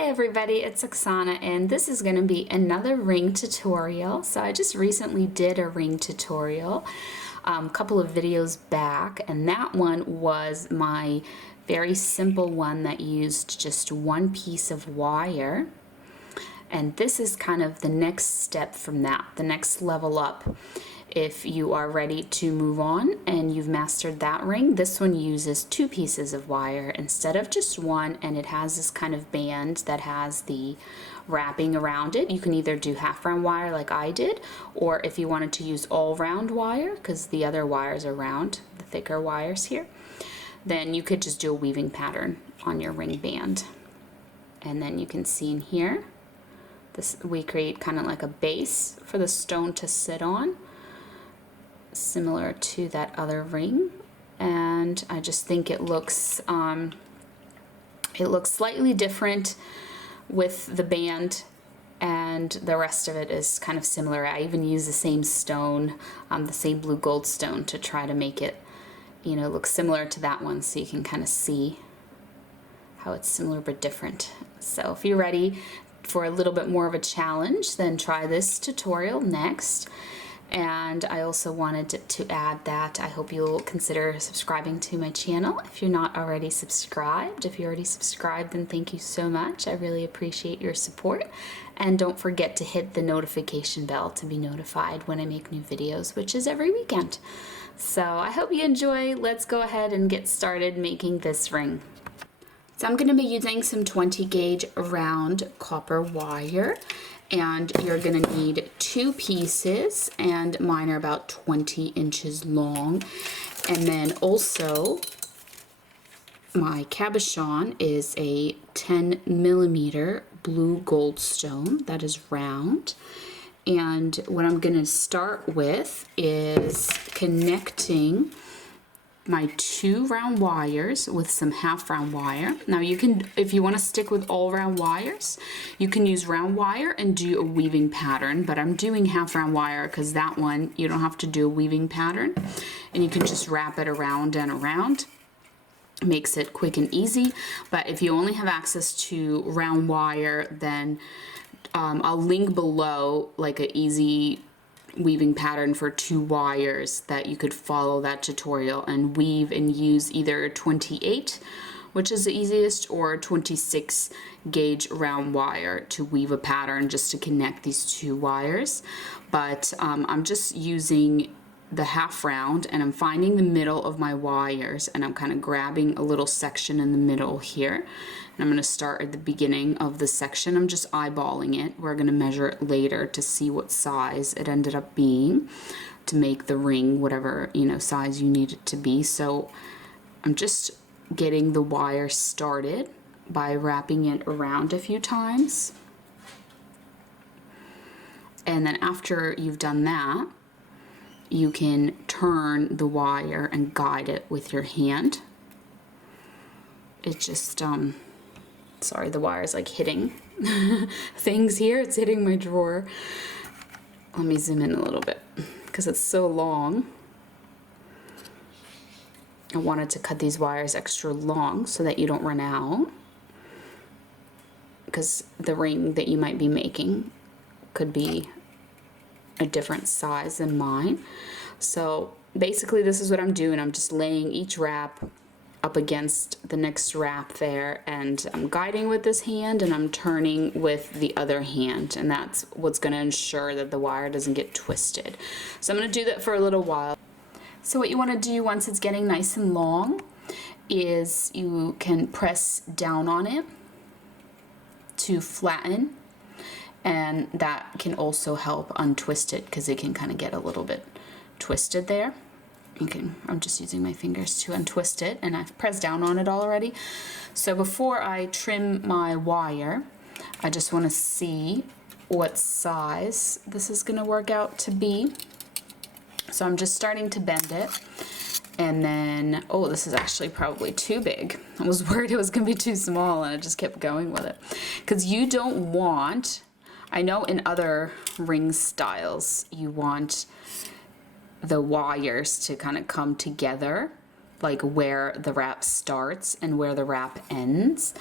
Hi everybody, it's Oksana and this is going to be another ring tutorial. So I just recently did a ring tutorial a couple of videos back, and that one was my very simple one that used just one piece of wire. And this is kind of the next step from that, the next level up. If you are ready to move on and you've mastered that ring, this one uses two pieces of wire instead of just one, and it has this kind of band that has the wrapping around it. You can either do half round wire like I did, or if you wanted to use all round wire, because the other wires are round, the thicker wires here, then you could just do a weaving pattern on your ring band. And then you can see in here, this we create kind of like a base for the stone to sit on, similar to that other ring. And I just think it looks slightly different with the band, and the rest of it is kind of similar. I even use the same stone, the same Blue Goldstone, to try to make it, you know, look similar to that one, so you can kind of see how it's similar but different. So if you're ready for a little bit more of a challenge, then try this tutorial next. And I also wanted to add that I hope you'll consider subscribing to my channel if you're not already subscribed. If you're already subscribed, then thank you so much. I really appreciate your support. And don't forget to hit the notification bell to be notified when I make new videos, which is every weekend. So I hope you enjoy. Let's go ahead and get started making this ring. So I'm going to be using some 20 gauge round copper wire. And you're going to need two pieces, and mine are about 20 inches long. And then also my cabochon is a 10 millimeter Blue Goldstone that is round. And what I'm going to start with is connecting my two round wires with some half round wire. Now you can, if you want to stick with all round wires, you can use round wire and do a weaving pattern, but I'm doing half round wire because that one you don't have to do a weaving pattern, and you can just wrap it around and around. Makes it quick and easy. But if you only have access to round wire, then I'll link below like an easy weaving pattern for two wires that you could follow that tutorial and weave and use either 28, which is the easiest, or 26 gauge round wire to weave a pattern just to connect these two wires. But I'm just using the half round, and I'm finding the middle of my wires, and I'm kind of grabbing a little section in the middle here. I'm going to start at the beginning of the section. I'm just eyeballing it. We're going to measure it later to see what size it ended up being to make the ring whatever, you know, size you need it to be. So I'm just getting the wire started by wrapping it around a few times. And then after you've done that, you can turn the wire and guide it with your hand. It just sorry, the wire's like hitting things here. It's hitting my drawer. Let me zoom in a little bit because it's so long. I wanted to cut these wires extra long so that you don't run out, because the ring that you might be making could be a different size than mine. So basically this is what I'm doing. I'm just laying each wrap up against the next wrap there, and I'm guiding with this hand and I'm turning with the other hand, and that's what's going to ensure that the wire doesn't get twisted. So I'm going to do that for a little while. So what you want to do once it's getting nice and long is you can press down on it to flatten, and that can also help untwist it because it can kind of get a little bit twisted there. Okay, I'm just using my fingers to untwist it, and I've pressed down on it already. So before I trim my wire, I just want to see what size this is going to work out to be. So I'm just starting to bend it, and then, oh, this is actually probably too big. I was worried it was going to be too small, and I just kept going with it. Because you don't want, I know in other ring styles, you want the wires to kind of come together like where the wrap starts and where the wrap ends.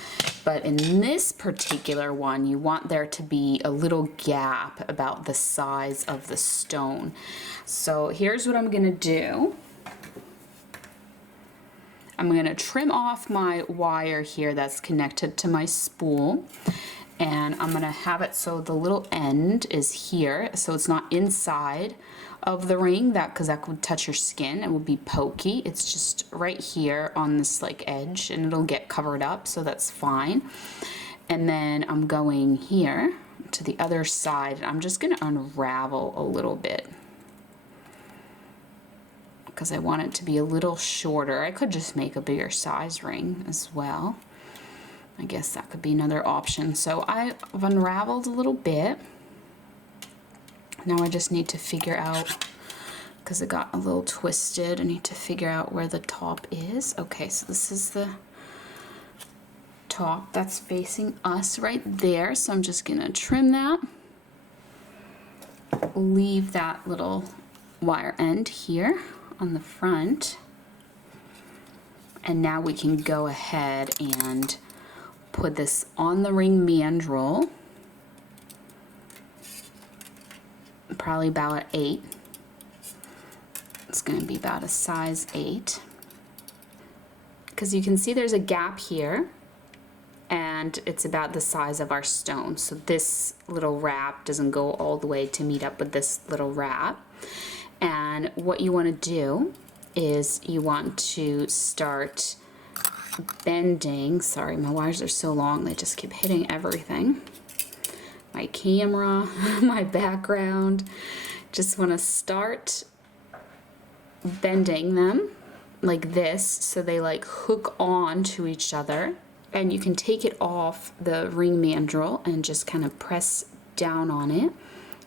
But in this particular one, you want there to be a little gap about the size of the stone. So here's what I'm gonna do. I'm gonna trim off my wire here that's connected to my spool, and I'm gonna have it so the little end is here, so it's not inside of the ring, because that would touch your skin. It will be pokey. It's just right here on this like edge, and it'll get covered up, so that's fine. And then I'm going here to the other side, and I'm just gonna unravel a little bit because I want it to be a little shorter. I could just make a bigger size ring as well. I guess that could be another option. So I've unraveled a little bit. Now I just need to figure out, because it got a little twisted, I need to figure out where the top is. Okay, so this is the top that's facing us right there. So I'm just gonna trim that, leave that little wire end here on the front, and now we can go ahead and put this on the ring mandrel, probably about 8. It's going to be about a size 8, because you can see there's a gap here, and it's about the size of our stone. So this little wrap doesn't go all the way to meet up with this little wrap. And what you want to do is you want to start bending. Sorry, my wires are so long, they just keep hitting everything. My camera, my background. Just want to start bending them like this so they like hook on to each other. And you can take it off the ring mandrel and just kind of press down on it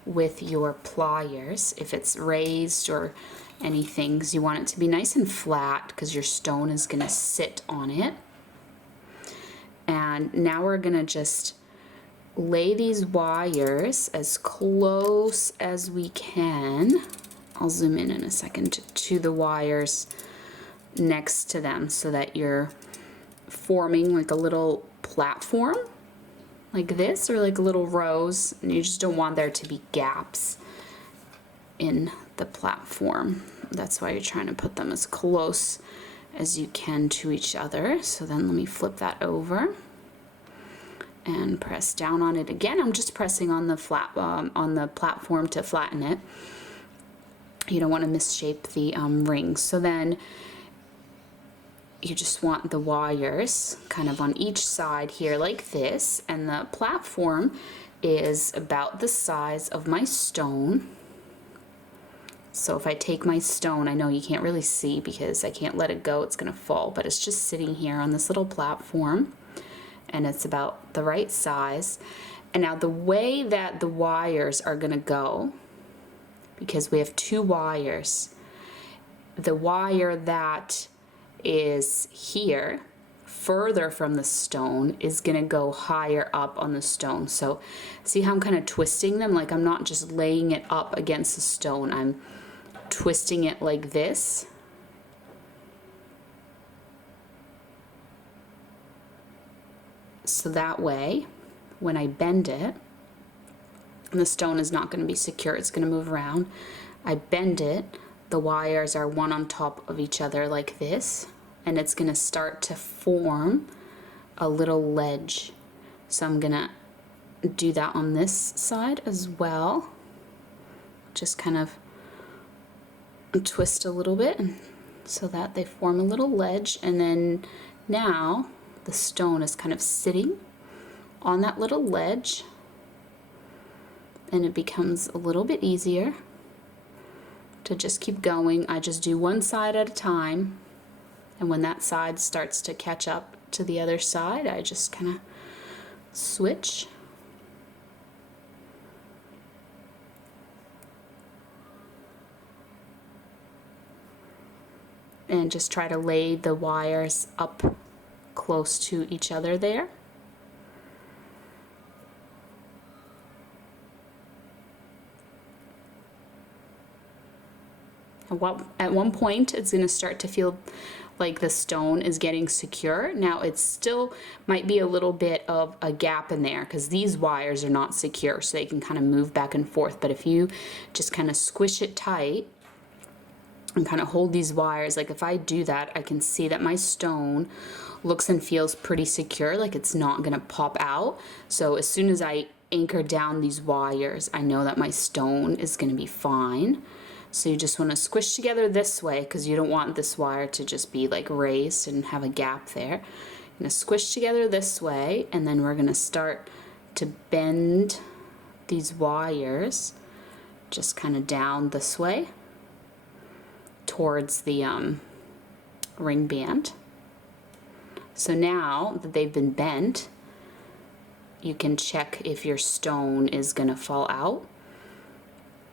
with your pliers if it's raised or anything, because you want it to be nice and flat because your stone is going to sit on it. And now we're going to just lay these wires as close as we can. I'll zoom in a second to the wires next to them so that you're forming like a little platform like this, or like little rows, and you just don't want there to be gaps in the platform. That's why you're trying to put them as close as you can to each other. So then let me flip that over and press down on it again. I'm just pressing on the on the platform to flatten it. You don't want to misshape the rings. So then you just want the wires kind of on each side here like this, and the platform is about the size of my stone. So if I take my stone, I know you can't really see because I can't let it go, it's gonna fall, but it's just sitting here on this little platform, and it's about the right size. And now the way that the wires are gonna go, because we have 2 wires, the wire that is here further from the stone is gonna go higher up on the stone. So see how I'm kind of twisting them? Like I'm not just laying it up against the stone, I'm twisting it like this. So that way, when I bend it, and the stone is not going to be secure, it's going to move around. I bend it, the wires are one on top of each other like this, and it's going to start to form a little ledge. So I'm going to do that on this side as well. Just kind of twist a little bit so that they form a little ledge, and then now the stone is kind of sitting on that little ledge, and it becomes a little bit easier to just keep going. I just do one side at a time, and when that side starts to catch up to the other side, I just kind of switch. And just try to lay the wires up close to each other there. At one point, it's going to start to feel like the stone is getting secure. Now it still might be a little bit of a gap in there because these wires are not secure, so they can kind of move back and forth. But if you just kind of squish it tight and kind of hold these wires, like if I do that, I can see that my stone looks and feels pretty secure, like it's not gonna pop out. So as soon as I anchor down these wires, I know that my stone is gonna be fine. So you just want to squish together this way because you don't want this wire to just be like raised and have a gap there. You're going to squish together this way, and then we're going to start to bend these wires just kind of down this way towards the ring band. So now that they've been bent, you can check if your stone is going to fall out.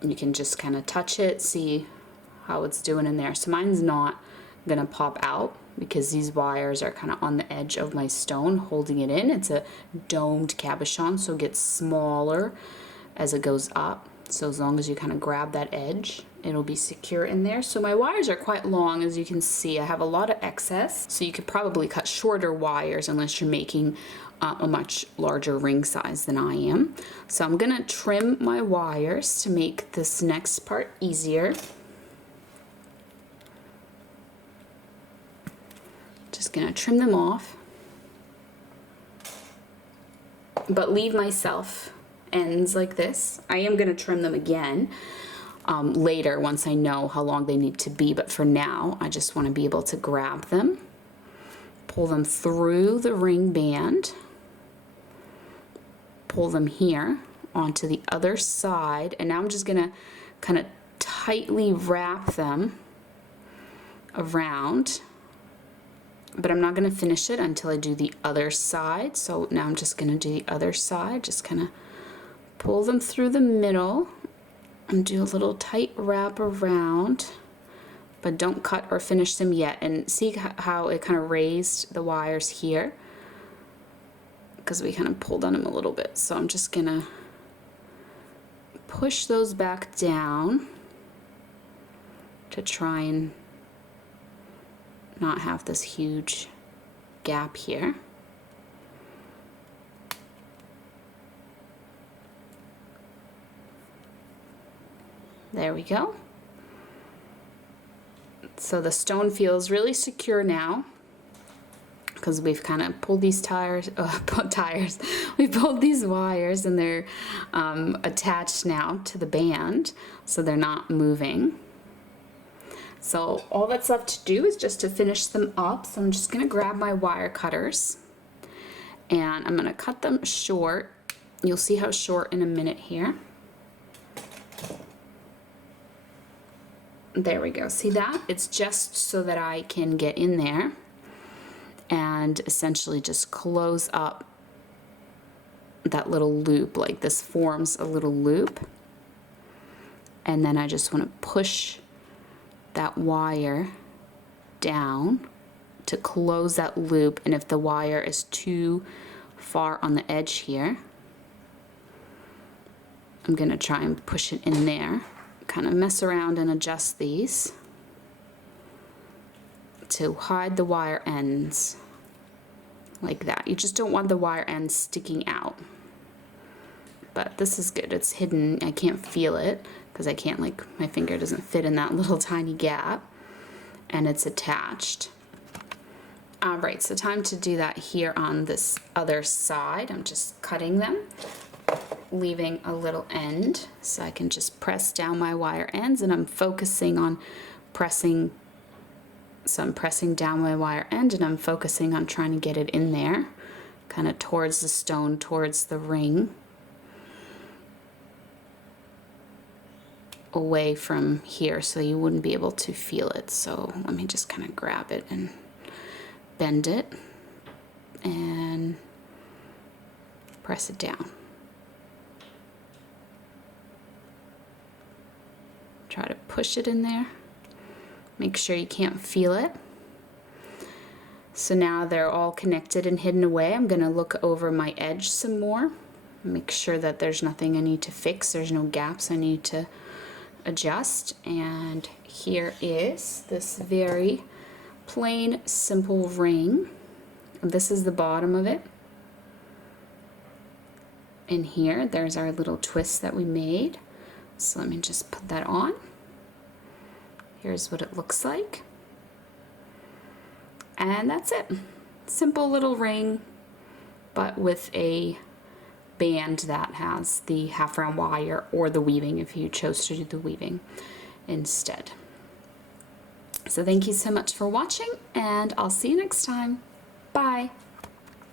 You can just kind of touch it, see how it's doing in there. So mine's not gonna pop out because these wires are kind of on the edge of my stone holding it in. It's a domed cabochon, so it gets smaller as it goes up. So as long as you kind of grab that edge, it'll be secure in there. So my wires are quite long, as you can see. I have a lot of excess, so you could probably cut shorter wires unless you're making a much larger ring size than I am. So I'm gonna trim my wires to make this next part easier. Just gonna trim them off, but leave myself ends like this. I am gonna trim them again later once I know how long they need to be, but for now I just want to be able to grab them, pull them through the ring band, pull them here onto the other side, and now I'm just gonna kind of tightly wrap them around, but I'm not gonna finish it until I do the other side. So now I'm just gonna do the other side, just kind of pull them through the middle and do a little tight wrap around, but don't cut or finish them yet. And see how it kind of raised the wires here because we kind of pulled on them a little bit. So I'm just gonna push those back down to try and not have this huge gap here. There we go. So the stone feels really secure now because we've kind of pulled these we pulled these wires, and they're attached now to the band, so they're not moving. So all that's left to do is just to finish them up. So I'm just gonna grab my wire cutters and I'm gonna cut them short. You'll see how short in a minute here. There we go. See that? It's just so that I can get in there and essentially just close up that little loop. Like this forms a little loop, and then I just want to push that wire down to close that loop. And if the wire is too far on the edge here, I'm going to try and push it in there. Kind of mess around and adjust these to hide the wire ends like that. You just don't want the wire ends sticking out. But this is good. It's hidden. I can't feel it because I can't, like, my finger doesn't fit in that little tiny gap, and it's attached. Alright, so time to do that here on this other side. I'm just cutting them, leaving a little end so I can just press down my wire ends, and I'm focusing on pressing. So I'm pressing down my wire end and I'm focusing on trying to get it in there, kind of towards the stone, towards the ring, away from here so you wouldn't be able to feel it. So let me just kind of grab it and bend it and press it down. Try to push it in there. Make sure you can't feel it. So now they're all connected and hidden away. I'm going to look over my edge some more. Make sure that there's nothing I need to fix. There's no gaps I need to adjust. And here is this very plain, simple ring. This is the bottom of it. And here, there's our little twist that we made. So let me just put that on. Here's what it looks like. And that's it. Simple little ring, but with a band that has the half round wire or the weaving if you chose to do the weaving instead. So thank you so much for watching, and I'll see you next time. Bye.